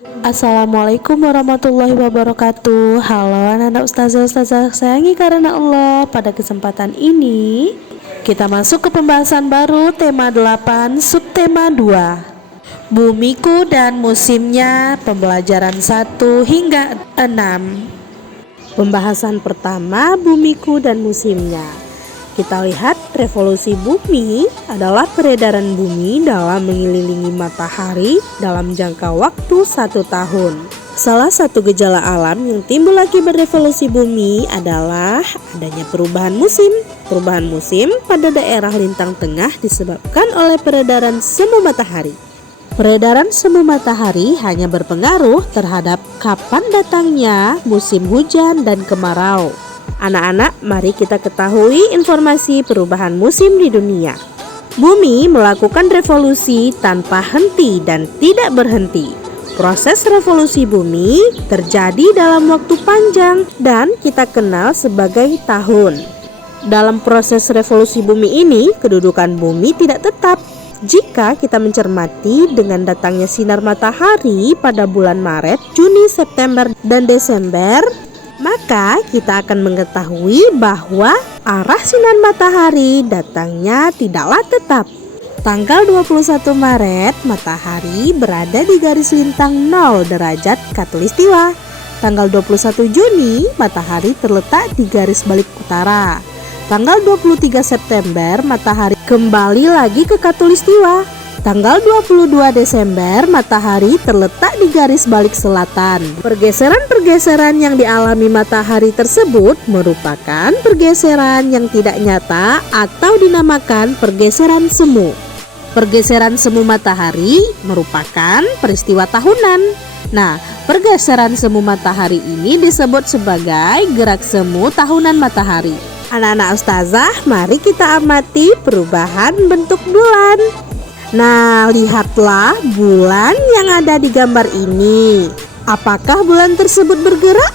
Assalamualaikum warahmatullahi wabarakatuh. Halo anak-anak ustazah sayangi karena Allah. Pada kesempatan ini kita masuk ke pembahasan baru tema 8 subtema 2, Bumiku dan musimnya, pembelajaran 1 hingga 6. Pembahasan pertama, bumiku dan musimnya. Kita lihat revolusi bumi adalah peredaran bumi dalam mengelilingi matahari dalam jangka waktu 1 tahun. Salah satu gejala alam yang timbul akibat revolusi bumi adalah adanya perubahan musim. Perubahan musim pada daerah lintang tengah disebabkan oleh peredaran semu matahari. Peredaran semu matahari hanya berpengaruh terhadap kapan datangnya musim hujan dan kemarau. Anak-anak, mari kita ketahui informasi perubahan musim di dunia. Bumi melakukan revolusi tanpa henti dan tidak berhenti. Proses revolusi bumi terjadi dalam waktu panjang dan kita kenal sebagai tahun. Dalam proses revolusi bumi ini, kedudukan bumi tidak tetap. Jika kita mencermati dengan datangnya sinar matahari pada bulan Maret, Juni, September, dan Desember, maka kita akan mengetahui bahwa arah sinar matahari datangnya tidaklah tetap. Tanggal 21 Maret, matahari berada di garis lintang 0 derajat khatulistiwa. Tanggal 21 Juni, matahari terletak di garis balik utara. Tanggal 23 September, matahari kembali lagi ke khatulistiwa. Tanggal 22 Desember, matahari terletak di garis balik selatan. Pergeseran-pergeseran yang dialami matahari tersebut merupakan pergeseran yang tidak nyata atau dinamakan pergeseran semu. Pergeseran semu matahari merupakan peristiwa tahunan. Nah, pergeseran semu matahari ini disebut sebagai gerak semu tahunan matahari. Anak-anak ustazah, mari kita amati perubahan bentuk bulan. Nah, lihatlah bulan yang ada di gambar ini. Apakah bulan tersebut bergerak?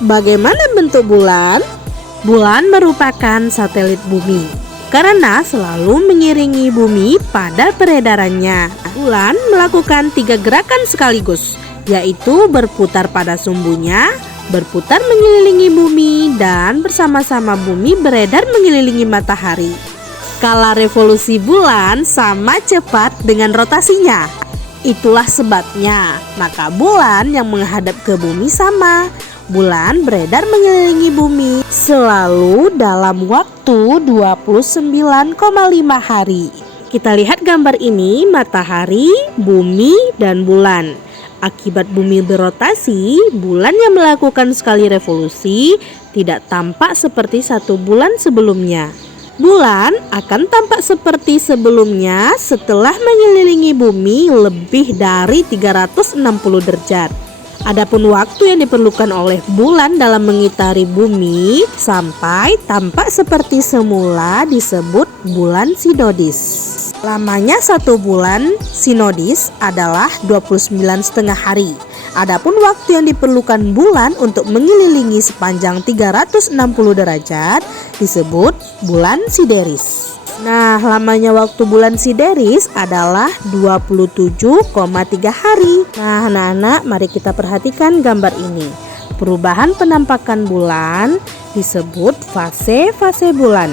Bagaimana bentuk bulan? Bulan merupakan satelit bumi karena selalu mengiringi bumi pada peredarannya. Bulan melakukan 3 gerakan sekaligus, yaitu berputar pada sumbunya, berputar mengelilingi bumi, dan bersama-sama bumi beredar mengelilingi matahari. Skala revolusi bulan sama cepat dengan rotasinya. Itulah sebabnya, maka bulan yang menghadap ke bumi sama. Bulan beredar mengelilingi bumi selalu dalam waktu 29,5 hari. Kita lihat gambar ini, matahari, bumi, dan bulan. Akibat bumi berotasi, bulan yang melakukan sekali revolusi tidak tampak seperti 1 bulan sebelumnya. Bulan akan tampak seperti sebelumnya setelah mengelilingi bumi lebih dari 360 derajat. Adapun waktu yang diperlukan oleh bulan dalam mengitari bumi sampai tampak seperti semula disebut bulan sinodis. Lamanya 1 bulan sinodis adalah 29,5 hari. Adapun waktu yang diperlukan bulan untuk mengelilingi sepanjang 360 derajat disebut bulan sideris. Nah, lamanya waktu bulan sideris adalah 27,3 hari. Nah, anak-anak, mari kita perhatikan gambar ini. Perubahan penampakan bulan disebut fase-fase bulan.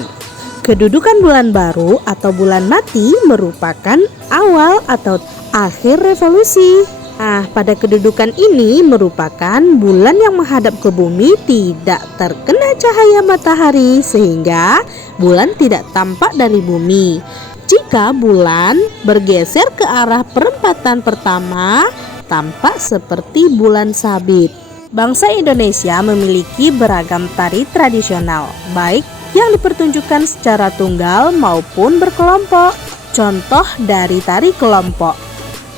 Kedudukan bulan baru atau bulan mati merupakan awal atau akhir revolusi. Nah, pada kedudukan ini merupakan bulan yang menghadap ke bumi tidak terkena cahaya matahari sehingga bulan tidak tampak dari bumi. Jika bulan bergeser ke arah perempatan pertama, tampak seperti bulan sabit. Bangsa Indonesia memiliki beragam tari tradisional, baik yang dipertunjukkan secara tunggal maupun berkelompok. Contoh dari tari kelompok: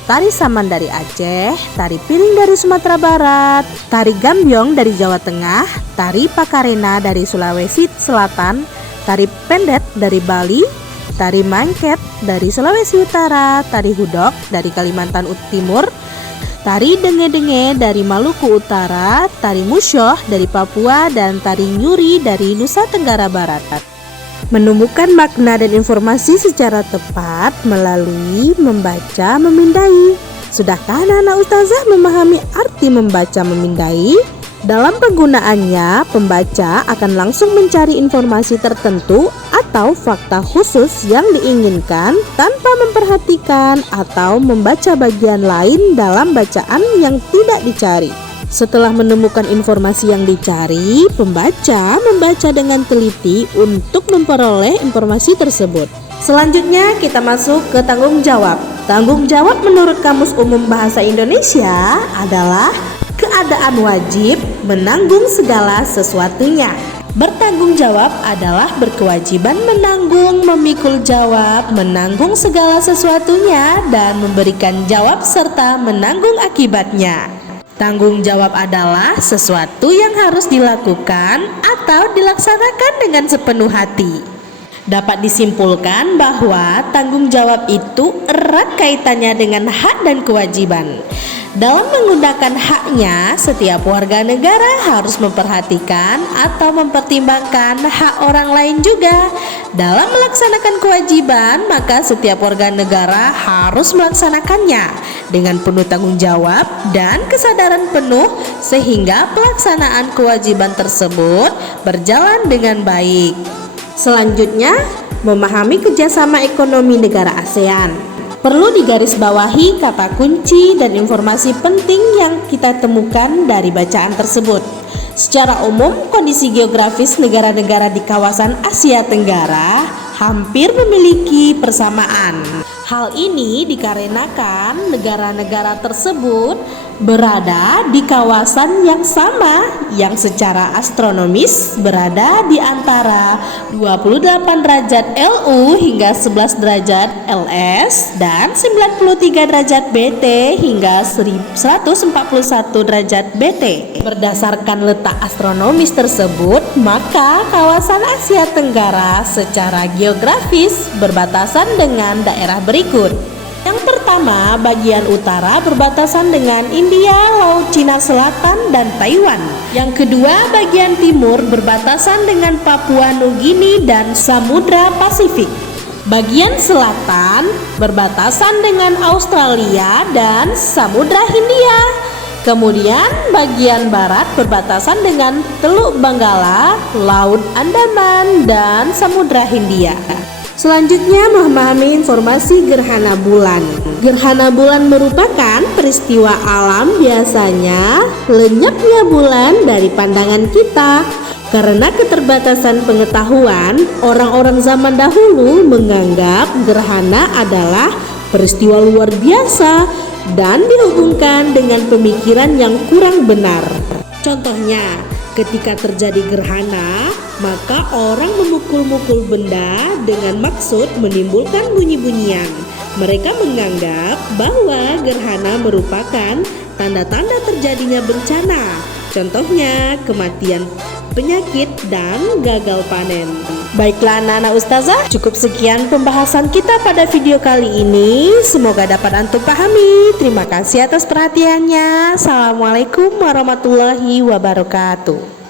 tari saman dari Aceh, tari piring dari Sumatera Barat, tari gambyong dari Jawa Tengah, tari pakarena dari Sulawesi Selatan, tari pendet dari Bali, tari mangket dari Sulawesi Utara, tari hudok dari Kalimantan Timur, tari denge-denge dari Maluku Utara, tari musyoh dari Papua, dan tari nyuri dari Nusa Tenggara Barat. Menemukan makna dan informasi secara tepat melalui membaca, memindai. Sudahkah anak-anak ustazah memahami arti membaca memindai? Dalam penggunaannya, pembaca akan langsung mencari informasi tertentu atau fakta khusus yang diinginkan tanpa memperhatikan atau membaca bagian lain dalam bacaan yang tidak dicari. Setelah menemukan informasi yang dicari, pembaca membaca dengan teliti untuk memperoleh informasi tersebut. Selanjutnya kita masuk ke tanggung jawab. Tanggung jawab menurut Kamus Umum Bahasa Indonesia adalah keadaan wajib menanggung segala sesuatunya. Bertanggung jawab adalah berkewajiban menanggung, memikul jawab, menanggung segala sesuatunya, dan memberikan jawab serta menanggung akibatnya. Tanggung jawab adalah sesuatu yang harus dilakukan atau dilaksanakan dengan sepenuh hati. Dapat disimpulkan bahwa tanggung jawab itu erat kaitannya dengan hak dan kewajiban. Dalam menggunakan haknya, setiap warga negara harus memperhatikan atau mempertimbangkan hak orang lain juga. Dalam melaksanakan kewajiban, maka setiap warga negara harus melaksanakannya dengan penuh tanggung jawab dan kesadaran penuh sehingga pelaksanaan kewajiban tersebut berjalan dengan baik. Selanjutnya, memahami kerjasama ekonomi negara ASEAN. Perlu digarisbawahi kata kunci dan informasi penting yang kita temukan dari bacaan tersebut. Secara umum, kondisi geografis negara-negara di kawasan Asia Tenggara hampir memiliki persamaan. Hal ini dikarenakan negara-negara tersebut berada di kawasan yang sama yang secara astronomis berada di antara 28 derajat LU hingga 11 derajat LS dan 93 derajat BT hingga 141 derajat BT. Berdasarkan letak astronomis tersebut, maka kawasan Asia Tenggara secara geografis berbatasan dengan daerah berikut. Yang pertama, bagian utara berbatasan dengan India, Laut Cina Selatan, dan Taiwan. Yang kedua, bagian timur berbatasan dengan Papua Nugini dan Samudra Pasifik. Bagian selatan berbatasan dengan Australia dan Samudra Hindia. Kemudian bagian barat berbatasan dengan Teluk Benggala, Laut Andaman, dan Samudra Hindia. Selanjutnya, memahami informasi gerhana bulan. Gerhana bulan merupakan peristiwa alam, biasanya lenyapnya bulan dari pandangan kita. Karena keterbatasan pengetahuan, orang-orang zaman dahulu menganggap gerhana adalah peristiwa luar biasa dan dihubungkan dengan pemikiran yang kurang benar. Contohnya, ketika terjadi gerhana, maka orang memukul-mukul benda dengan maksud menimbulkan bunyi-bunyian. Mereka menganggap bahwa gerhana merupakan tanda-tanda terjadinya bencana. Contohnya kematian, penyakit, dan gagal panen. Baiklah anak-anak ustazah, cukup sekian pembahasan kita pada video kali ini. Semoga dapat antum pahami. Terima kasih atas perhatiannya. Assalamualaikum warahmatullahi wabarakatuh.